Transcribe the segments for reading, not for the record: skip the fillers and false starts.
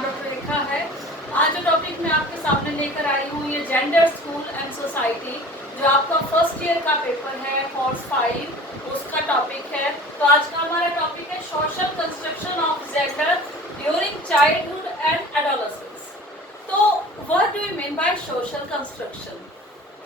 नाम डॉक्टर रेखा है। आज जो टॉपिक मैं आपके सामने लेकर आई हूँ ये जेंडर स्कूल एंड सोसाइटी, जो आपका फर्स्ट ईयर का पेपर है कोर्स 5, उसका टॉपिक है। तो आज का हमारा टॉपिक है social construction of gender during childhood and adolescence. तो what do you mean by social construction,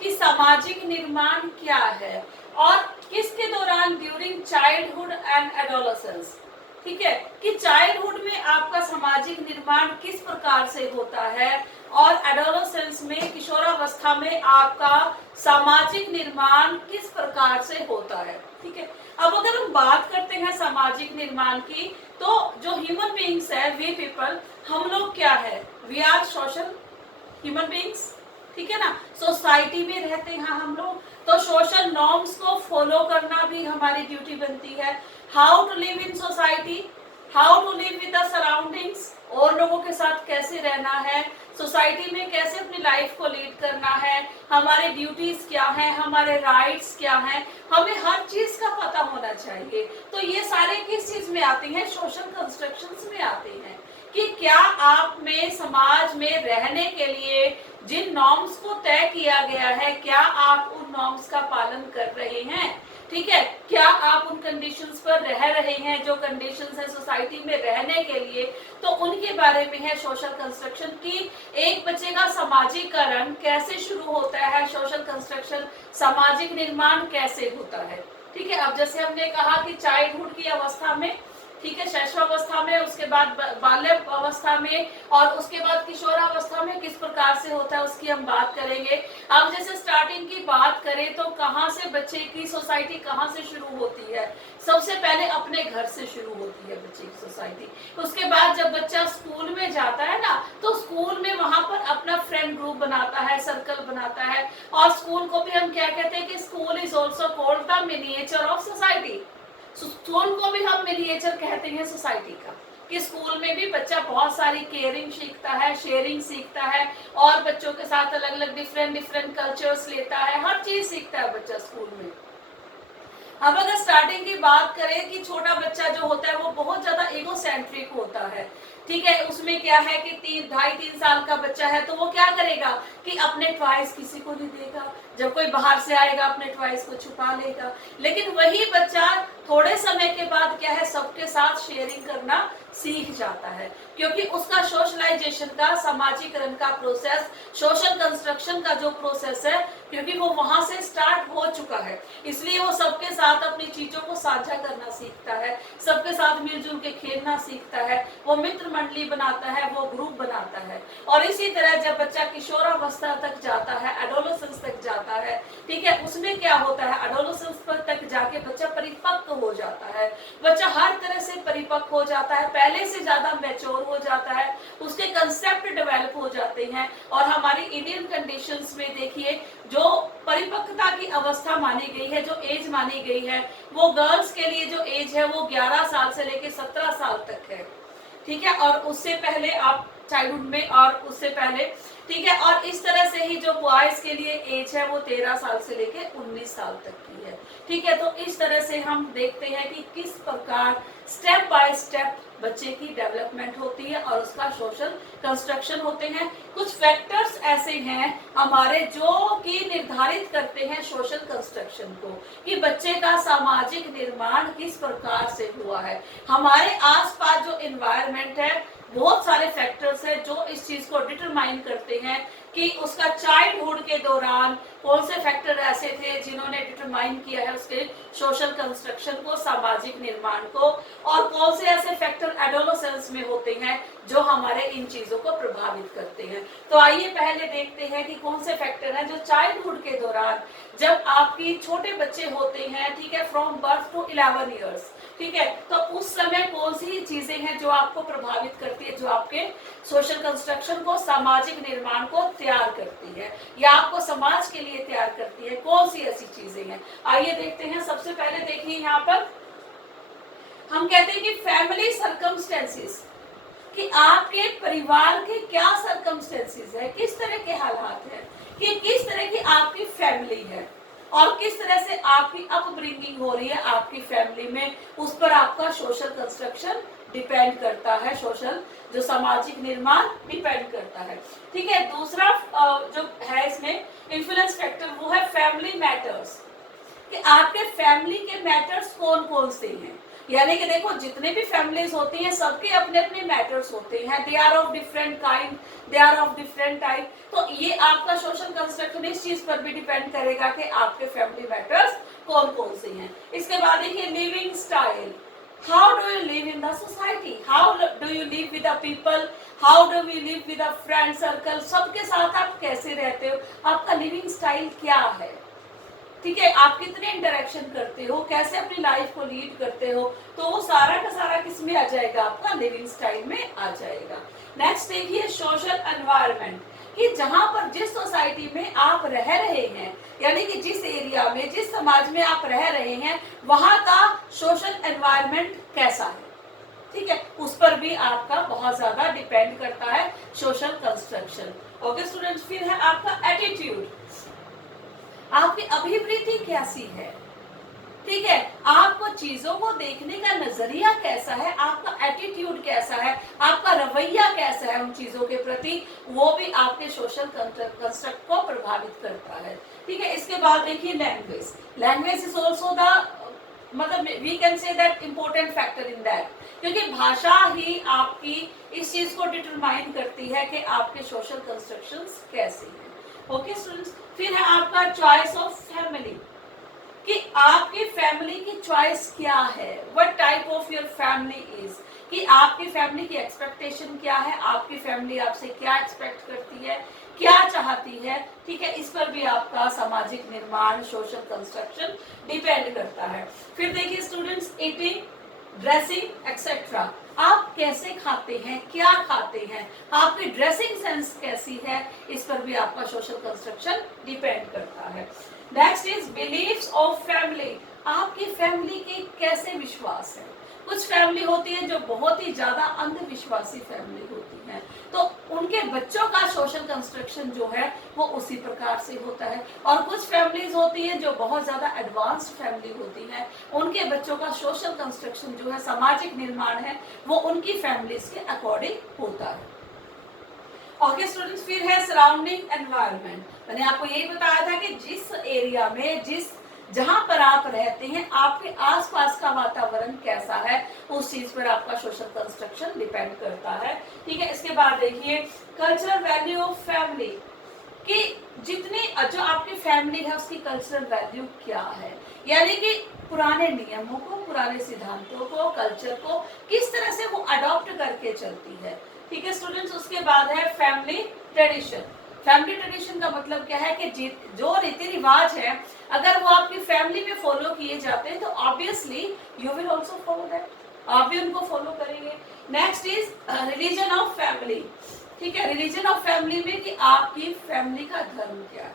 कि सामाजिक निर्माण क्या है और किसके दौरान, ड्यूरिंग चाइल्डहुड एंड एडोलेसेंस। ठीक है, कि चाइल्डहुड में आपका सामाजिक निर्माण किस प्रकार से होता है और एडोलेसेंस में, किशोरावस्था में आपका सामाजिक निर्माण किस प्रकार से होता है। ठीक है, अब अगर हम बात करते हैं सामाजिक निर्माण की, तो जो ह्यूमन बीइंग्स है, वी पीपल, हम लोग क्या है, we are social human beings. ठीक है ना, सोसाइटी में रहते हैं हम लोग, तो सोशल नॉर्म्स को फॉलो करना भी हमारी ड्यूटी बनती है। How to live in society, how to live with the surroundings, और लोगों के साथ कैसे रहना है, सोसाइटी में कैसे अपनी लाइफ को लीड करना है, हमारे ड्यूटीज क्या हैं, हमारे राइट्स क्या हैं, हमें हर चीज का पता होना चाहिए। तो ये सारे किस चीज में आते हैं, सोशल कंस्ट्रक्शंस में आते हैं, कि क्या आप में समाज में रहने के लिए जिन नॉर्म्स को तय किया गया है, क्या आप उन नॉर्म्स का पालन कर रहे हैं। ठीक है, क्या आप उन कंडीशंस पर रह रहे हैं जो कंडीशंस है सोसाइटी में रहने के लिए। तो उनके बारे में है सोशल कंस्ट्रक्शन की एक बच्चे का सामाजिकरण कैसे शुरू होता है, सोशल कंस्ट्रक्शन सामाजिक निर्माण कैसे होता है। ठीक है, अब जैसे हमने कहा कि चाइल्डहुड की अवस्था में, ठीक है, शैशवावस्था में, उसके बाद बाल्य अवस्था में, और उसके बाद किशोरावस्था में किस प्रकार से होता है उसकी हम बात करेंगे। अब जैसे स्टार्टिंग की बात करें तो कहाँ से बच्चे की सोसाइटी कहाँ से शुरू होती है, सबसे पहले अपने घर से शुरू होती है बच्चे की सोसाइटी। उसके बाद जब बच्चा स्कूल में जाता है ना, तो स्कूल में वहां पर अपना फ्रेंड ग्रुप बनाता है, सर्कल बनाता है, और स्कूल को भी हम क्या कहते हैं कि school is also called the miniature of society. School को भी हम मिनिएचर कहते हैं सोसाइटी का, कि स्कूल में भी बच्चा बहुत सारी केयरिंग सीखता है, शेयरिंग सीखता है, और बच्चों के साथ अलग अलग डिफरेंट कल्चर्स लेता है, हर चीज सीखता है बच्चा स्कूल में। अब अगर स्टार्टिंग की बात करें कि छोटा बच्चा जो होता है वो बहुत ज्यादा इगोसेंट्रिक होता है। ठीक है, उसमें क्या है कि 2.5-3 साल का बच्चा है, तो वो क्या करेगा कि अपने टॉयज किसी को नहीं देगा, जब कोई बाहर से आएगा अपने टॉयज को छुपा लेगा। लेकिन वही बच्चा थोड़े समय के बाद क्या है, सबके साथ शेयरिंग करना सीख जाता है, क्योंकि उसका सोशलाइजेशन का, सामाजिकरण का प्रोसेस, सोशल कंस्ट्रक्शन का जो प्रोसेस है, क्योंकि वो वहां से स्टार्ट हो चुका है, इसलिए वो सबके साथ अपनी चीजों को साझा करना सीखता है, सबके साथ मिलजुल के खेलना सीखता है, वो मित्र मंडली बनाता है, वो ग्रुप बनाता है। और इसी तरह जब बच्चा किशोरावस्था तक जाता है, एडोलेसेंस तक जाता है, ठीक है, उसमें क्या होता है, एडोलेसेंस पर तक जाके बच्चा परिपक्व हो जाता है, बच्चा हर तरह से परिपक्व हो जाता है, पहले से ज्यादा मैच्योर हो जाता है, उसके कंसेप्ट डेवलप हो जाते हैं। और हमारी इंडियन कंडीशंस में देखिए, जो परिपक्वता की अवस्था मानी गई है, जो एज मानी गई है, वो गर्ल्स के लिए जो एज है वो 11 साल से लेकर 17 साल तक है। ठीक है, और उससे पहले आप चाइल्डहुड में, और उससे पहले, ठीक है, और इस तरह से ही जो बॉयज के लिए एज है वो 13 साल से लेके 19 साल तक की है। ठीक है, तो इस तरह से हम देखते हैं कि किस प्रकार स्टेप बाय स्टेप बच्चे की डेवलपमेंट होती है और उसका सोशल कंस्ट्रक्शन होते हैं। कुछ फैक्टर्स ऐसे हैं हमारे जो कि निर्धारित करते हैं सोशल कंस्ट्रक्शन को, कि बच्चे का सामाजिक निर्माण किस प्रकार से हुआ है। हमारे आसपास जो एनवायरनमेंट है, बहुत सारे फैक्टर्स हैं जो इस चीज को डिटरमाइन करते हैं कि उसका चाइल्डहुड के दौरान कौन से फैक्टर ऐसे थे जिन्होंने डिटरमाइन किया है उसके सोशल कंस्ट्रक्शन को, सामाजिक निर्माण को, और कौन से ऐसे फैक्टर एडोलेसेंस में होते हैं जो हमारे इन चीजों को प्रभावित करते हैं। तो आइए पहले देखते हैं कि कौन से फैक्टर हैं जो चाइल्डहुड के दौरान, जब आपकी छोटे बच्चे होते हैं, ठीक है, फ्रॉम बर्थ टू 11 ईयर्स, ठीक है, तो उस समय कौन सी चीजें हैं जो आपको प्रभावित करती है, जो आपके सोशल कंस्ट्रक्शन को, सामाजिक निर्माण को तैयार करती है, या आपको समाज के लिए तैयार करती है, कौन सी ऐसी चीजें हैं। आइए देखते हैं। सबसे पहले देखिए, यहाँ पर हम कहते हैं कि फैमिली सर्कमस्टेंसेस, कि आपके परिवार के क्या सर्कमस्टेंसेस है, किस तरह के हालात है, कि किस तरह की आपकी फैमिली है, और किस तरह से आपकी अपब्रिंगिंग हो रही है आपकी फैमिली में, उस पर आपका सोशल कंस्ट्रक्शन डिपेंड करता है, सोशल जो सामाजिक निर्माण डिपेंड करता है। ठीक है, दूसरा जो है इसमें इन्फ्लुएंस फैक्टर वो है फैमिली मैटर्स, कि आपके फैमिली के मैटर्स कौन कौन से हैं। यानी कि देखो जितने भी फैमिलीज होती हैं सबके अपने अपने मैटर्स होते हैं, they are of different kind, they are of different type. तो ये आपका सोशल कंस्ट्रक्शन इस चीज पर भी डिपेंड करेगा कि आपके फैमिली मैटर्स कौन कौन से हैं। इसके बाद देखिए living style, how do you live in the society, how do you live with the people, how do we live with the friend circle, सबके साथ आप कैसे रहते हो, आपका लिविंग स्टाइल क्या है। ठीक है, आप कितने इंटरेक्शन करते हो, कैसे अपनी लाइफ को लीड करते हो, तो वो सारा का सारा किस में आ जाएगा, आपका लिविंग स्टाइल में आ जाएगा। नेक्स्ट देखिए सोशल एनवायरनमेंट, कि जहां पर जिस सोसाइटी में आप रह रहे हैं, यानी कि जिस एरिया में जिस समाज में आप रह रहे हैं वहां का सोशल एनवायरनमेंट कैसा है। ठीक है, उस पर भी आपका बहुत ज्यादा डिपेंड करता है सोशल कंस्ट्रक्शन। ओके स्टूडेंट्स, फिर है आपका एटीट्यूड, आपकी अभिवृत्ति कैसी है। ठीक है, आपको चीजों को देखने का नजरिया कैसा है, आपका एटीट्यूड कैसा है, आपका रवैया कैसा है उन चीजों के प्रति, वो भी आपके सोशल कंस्ट्रक्ट को प्रभावित करता है। ठीक है, इसके बाद देखिए language, language is also the मतलब we can say that important factor in that, क्योंकि भाषा ही आपकी इस चीज को डिटरमाइन करती है कि आपके सोशल कंस्ट्रक्शंस कैसे हैं। ओके स्टूडेंट्स, फिर है आपका चॉइस ऑफ फैमिली, कि आपकी फैमिली की चॉइस क्या है, what type of your family is, कि आपकी फैमिली की एक्सपेक्टेशन क्या है, आपकी फैमिली आपसे क्या एक्सपेक्ट करती है, क्या चाहती है। ठीक है, इस पर भी आपका सामाजिक निर्माण सोशल कंस्ट्रक्शन डिपेंड करता है। फिर देखिए स्टूडेंट्स, ईटिंग, ड्रेसिंग एक्सेट्रा, आप कैसे खाते हैं, क्या खाते हैं, आपकी ड्रेसिंग सेंस कैसी है, इस पर भी आपका सोशल कंस्ट्रक्शन डिपेंड करता है। Next is beliefs of family, आपकी फैमिली के कैसे विश्वास है। कुछ फैमिली होती है जो बहुत ही ज्यादा अंधविश्वासी फैमिली होती है, तो उनके बच्चों का सोशल कंस्ट्रक्शन जो है वो उसी प्रकार से होता है। और कुछ फैमिलीज होती है जो बहुत ज्यादा एडवांस्ड फैमिली होती है, उनके बच्चों का सोशल कंस्ट्रक्शन जो है सामाजिक निर्माण है वो उनकी फैमिलीज के अकॉर्डिंग होता है। ओके स्टूडेंट्स, फिर है सराउंडिंग एनवायरनमेंट, मैंने आपको यही बताया था कि जिस एरिया में जहां पर आप रहते हैं आपके आसपास का वातावरण कैसा है, उस चीज पर आपका सोशल कंस्ट्रक्शन डिपेंड करता है। ठीक है, इसके बाद देखिए कल्चरल वैल्यू ऑफ फैमिली, कि जितनी जो आपकी फैमिली है उसकी कल्चरल वैल्यू क्या है, यानी कि पुराने नियमों को, पुराने सिद्धांतों को, कल्चर को किस तरह से वो अडॉप्ट करके चलती है। ठीक है स्टूडेंट्स, उसके बाद है फैमिली ट्रेडिशन, फैमिली ट्रेडिशन का मतलब क्या है कि जो रीति रिवाज है अगर वो आपकी फैमिली में फॉलो किए जाते हैं तो obviously you will also follow that, आप भी उनको फॉलो करेंगे। Next is religion of family, ठीक है, रिलीजन ऑफ फैमिली में कि आपकी फैमिली का धर्म क्या है।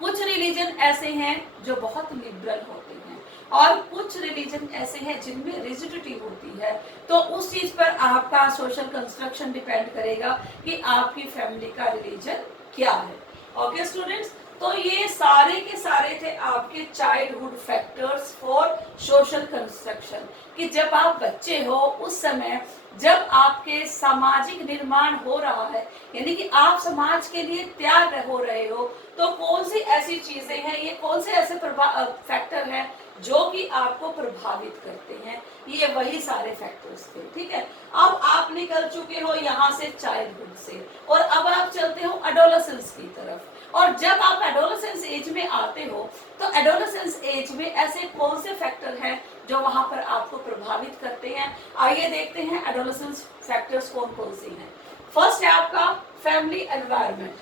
कुछ रिलीजन ऐसे हैं जो बहुत लिबरल होते हैं और कुछ रिलीजन ऐसे हैं जिनमें रिजिडिटी होती है, तो उस चीज पर आपका सोशल कंस्ट्रक्शन डिपेंड करेगा कि आपकी फैमिली का रिलीजन क्या है। ओके स्टूडेंट्स, तो ये सारे के सारे थे आपके childhood factors for social construction, कि जब आप बच्चे हो उस समय जब आपके सामाजिक निर्माण हो रहा है, यानी कि आप समाज के लिए तैयार हो रहे हो, तो कौन सी ऐसी चीजें हैं, ये कौन से ऐसे फैक्टर हैं जो कि आपको प्रभावित करते हैं, ये वही सारे फैक्टर्स थे। ठीक है, अब आप निकल चुके हो यहाँ से चाइल्डहुड से और अब आप चलते हो एडोलेसेंस की तरफ, और जब आप एडोलेसेंस एज में आते हो तो एडोलेसेंस एज में ऐसे कौन से फैक्टर हैं जो वहां पर आपको प्रभावित करते हैं। आइए देखते हैं एडोलेसेंस फैक्टर्स कौन कौन से हैं। फर्स्ट है आपका फैमिली एनवायरनमेंट,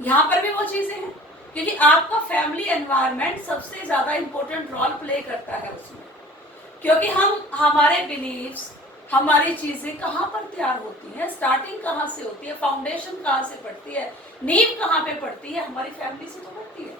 यहाँ पर भी वो चीजें हैं क्योंकि आपका फैमिली एनवायरनमेंट सबसे ज्यादा इंपॉर्टेंट रोल प्ले करता है उसमें, क्योंकि हमारे बिलीव्स, हमारी चीजें कहाँ पर तैयार होती है, स्टार्टिंग कहाँ से होती है, फाउंडेशन कहाँ से पड़ती है, नींव कहाँ पे पड़ती है, हमारी फैमिली से तो पड़ती है।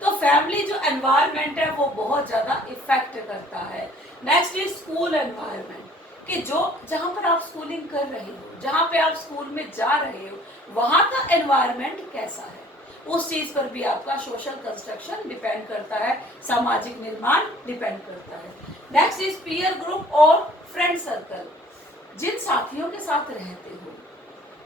तो फैमिली जो एनवायरनमेंट है वो बहुत ज्यादा इफेक्ट करता है। नेक्स्ट इज स्कूल एनवायरनमेंट, कि जहाँ पर आप स्कूलिंग कर रहे हो, जहाँ पे आप स्कूल में जा रहे हो, वहाँ का एनवायरनमेंट कैसा है, उस चीज पर भी आपका सोशल कंस्ट्रक्शन डिपेंड करता है, सामाजिक निर्माण डिपेंड करता है। नेक्स्ट इज पीयर ग्रुप और फ्रेंड सर्कल। जिन साथियों के साथ रहते हो,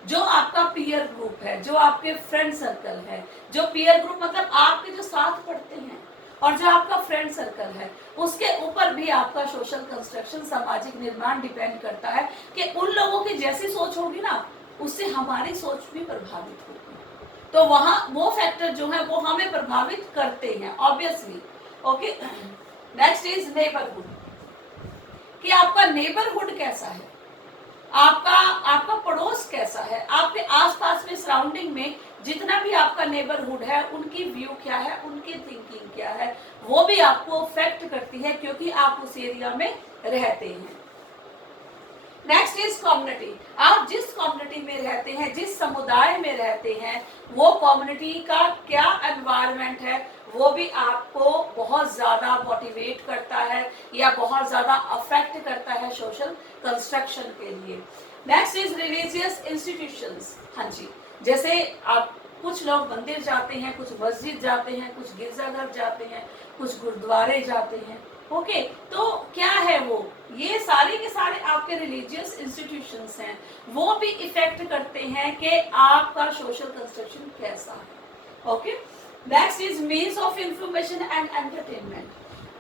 जो आपका पीयर ग्रुप है, जो आपके फ्रेंड सर्कल है, जो पीयर ग्रुप मतलब आपके जो साथ पढ़ते हैं, और जो आपका फ्रेंड सर्कल है, उसके ऊपर भी आपका सोशल कंस्ट्रक्शन, सामाजिक निर्माण डिपेंड करता है कि उन लोगों की जैसी सोच होगी ना, उससे हमारी सोच भी प्रभावित होगी। तो वहां वो फैक्टर जो है वो हमें प्रभावित करते हैं obviously. Okay, next is neighbourhood, कि आपका नेबरहुड कैसा है, आपका पड़ोस कैसा है, आपके आसपास में सराउंडिंग में जितना भी आपका नेबरहुड है, उनकी व्यू क्या है, उनकी थिंकिंग क्या है, वो भी आपको अफेक्ट करती है क्योंकि आप उस एरिया में रहते हैं। नेक्स्ट इज कम्युनिटी, आप जिस कम्युनिटी में रहते हैं, जिस समुदाय में रहते हैं, वो कम्युनिटी का क्या एनवायरनमेंट है, वो भी आपको बहुत ज्यादा मोटिवेट करता है या बहुत ज्यादा अफेक्ट करता है सोशल कंस्ट्रक्शन के लिए। Next is religious institutions. हाँ जी, जैसे आप कुछ लोग मंदिर जाते हैं, कुछ मस्जिद जाते हैं, कुछ गिरजाघर जाते हैं, कुछ गुरुद्वारे जाते हैं। ओके, तो क्या है वो, ये सारे के सारे आपके रिलीजियस इंस्टीट्यूशंस हैं, वो भी इफेक्ट करते हैं कि आपका सोशल कंस्ट्रक्शन कैसा है। Okay, next is means of information and entertainment,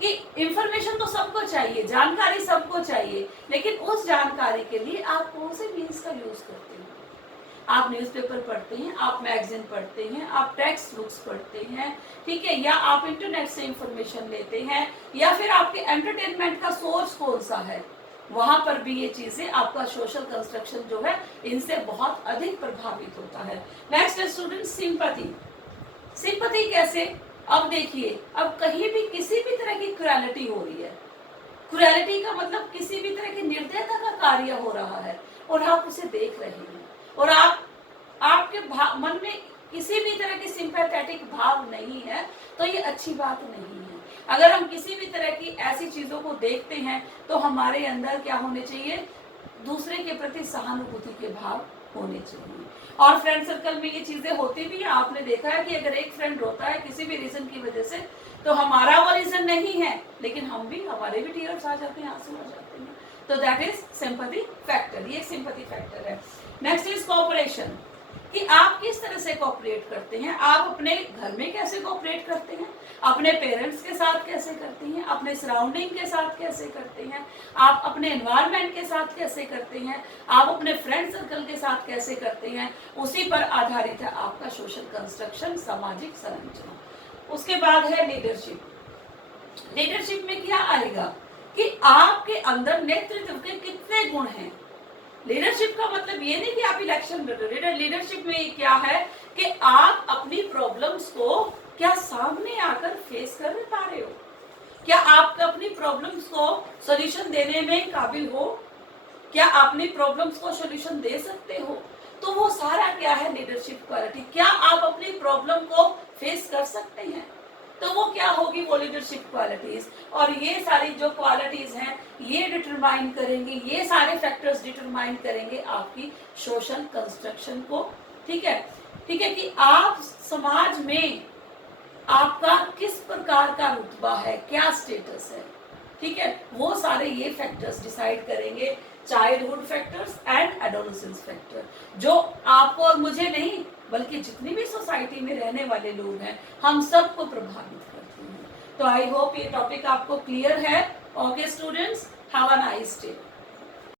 कि इंफॉर्मेशन तो सबको चाहिए, जानकारी सबको चाहिए, लेकिन उस जानकारी के लिए आप कौन से मीन्स का यूज करते हैं। आप न्यूज़पेपर पढ़ते हैं, आप मैगजीन पढ़ते हैं, आप टेक्स्ट बुक्स पढ़ते हैं, ठीक है, या आप इंटरनेट से इंफॉर्मेशन लेते हैं, या फिर आपके एंटरटेनमेंट का सोर्स कौन सा है, वहां पर भी ये चीजें आपका सोशल कंस्ट्रक्शन जो है इनसे बहुत अधिक प्रभावित होता है। नेक्स्ट है स्टूडेंट सिंपैथी। सिंपैथी कैसे, अब देखिए, अब कहीं भी किसी भी तरह की क्रुएलिटी हो रही है, क्रुएलिटी का मतलब किसी भी तरह की निर्दयता का कार्य हो रहा है और आप उसे देख रहे हैं, और आपके मन में किसी भी तरह की सिंपैथेटिक भाव नहीं है, तो ये अच्छी बात नहीं है। अगर हम किसी भी तरह की ऐसी चीजों को देखते हैं तो हमारे अंदर क्या होने चाहिए, दूसरे के प्रति सहानुभूति के भाव होने चाहिए। और फ्रेंड सर्कल में ये चीजें होती भी है, आपने देखा है कि अगर एक फ्रेंड रोता है किसी भी रीजन की वजह से, तो हमारा वो रीजन नहीं है, लेकिन हमारे भी टीयर्स आ जाते हैं, आंसू आ जाते हैं, तो दैट इज सिंपैथी फैक्टर, ये सिंपैथी फैक्टर है। नेक्स्ट इज कोऑपरेशन, कि आप किस तरह से कोऑपरेट करते हैं, आप अपने घर में कैसे कोऑपरेट करते हैं, अपने पेरेंट्स के साथ कैसे करते हैं, अपने सराउंडिंग के साथ कैसे करते हैं, आप अपने एनवायरनमेंट के साथ कैसे करते हैं, आप अपने फ्रेंड सर्कल के साथ कैसे करते हैं, उसी पर आधारित है आपका सोशल कंस्ट्रक्शन, सामाजिक संरचना। उसके बाद है लीडरशिप। लीडरशिप में क्या आएगा कि आपके अंदर नेतृत्व के कितने गुण हैं। लीडरशिप का मतलब ये नहीं कि आप इलेक्शन लड़ रहे हो, लीडरशिप में क्या है कि आप अपनी प्रॉब्लम्स को क्या सामने आकर फेस कर पा रहे हो, क्या आप अपनी प्रॉब्लम्स को सॉल्यूशन देने में काबिल हो, क्या अपनी प्रॉब्लम्स को सॉल्यूशन दे सकते हो, तो वो सारा क्या है लीडरशिप क्वालिटी। क्या आप अपनी प्रॉब्लम को फेस कर सकते हैं, तो वो क्या होगी, वो लीडरशिप क्वालिटीज। और ये सारी जो क्वालिटीज हैं ये डिटरमाइन करेंगे, ये सारे फैक्टर्स डिटरमाइन करेंगे आपकी सोशल कंस्ट्रक्शन को। ठीक है, ठीक है, कि आप समाज में आपका किस प्रकार का रुतबा है, क्या स्टेटस है, ठीक है, वो सारे ये फैक्टर्स डिसाइड करेंगे, childhood factors and adolescence factor, जो आपको और मुझे नहीं बल्कि जितनी भी सोसाइटी में रहने वाले लोग हैं हम सबको प्रभावित करते हैं। तो आई होप ये टॉपिक आपको क्लियर है। Okay students, have a nice day.